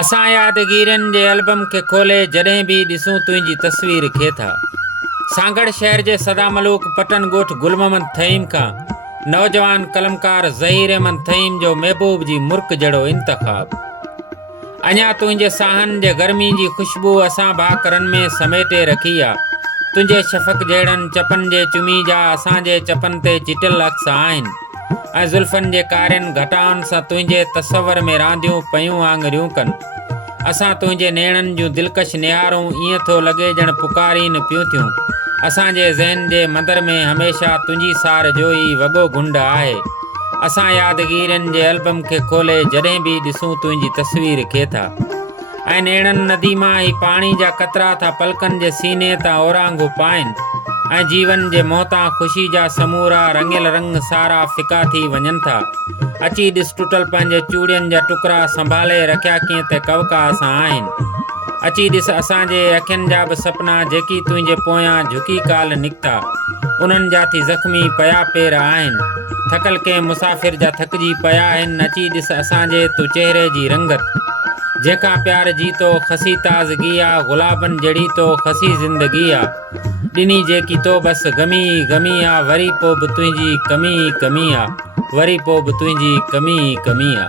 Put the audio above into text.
असां यादगीरनि जे एल्बम खे खोले जॾहिं बि ॾिसूं तुंहिंजी तस्वीर खे था। सांगड़ शहर जे सदा मलूक पटन ॻोठ गुल मोहम्मद थईम खां नौजवान कलमकार ज़हीर अहमद थईम जो महबूब जी मुर्क जहिड़ो इंतखाब। अञा तुंहिंजे साहनि जे गर्मी जी ख़ुशबू असां भाकरनि में समेटे रखी आहे। तुंहिंजे शफ़क़ जहिड़नि चपनि जे चुमी जा असांजे चपनि ते चिटियल अक्स आहिनि ऐं ज़ुल्फ़नि जे कारनि घटाउनि सां तुंहिंजे तसवर में रांदियूं पयूं आङरियूं कनि। असां तुंहिंजे नेणनि जूं दिलकश निहारूं ईअं थो लॻे ॼण पुकारीनि पियूं थियूं। असांजे ज़हन जे मंदर में हमेशह तुंहिंजी सार जो ई वॻो गुंड आहे। असां यादगीरनि जे एल्बम खे खोले जॾहिं बि ॾिसूं तुंहिंजी तस्वीर खे था। ऐं नेणनि नदी मां ई पाणी जा कतरा था पलकनि जे सीने तां ओरांगू पाइनि ऐं जीवन जे मोहतां ख़ुशी जा समूरा रंगियल रंग सारा फिका थी वञनि था। अची ॾिस टुटल पंहिंजे चूड़ियुनि जा टुकड़ा संभाले रखिया कीअं त कवका असां आहिनि। अची ॾिस असांजे अखियुनि जा बि सपना जेकी तुंहिंजे पोयां झुकी काल निकिता उन्हनि जा थी ज़ख़्मी पया पेर आहिनि। थकल कंहिं मुसाफ़िर जा थकिजी पिया आहिनि। अची ॾिस असांजे तूं चहिरे जी रंगत जंहिंखां प्यार जी तो खसी ताज़गी आहे। गुलाबनि जहिड़ी तो खसी ज़िंदगी आहे ॾिनी जेकी तो बसि गमी गमी आहे। वरी पोइ बि तुंहिंजी कमी कमी आहे। वरी पोइ बि तुंहिंजी कमी कमी आहे।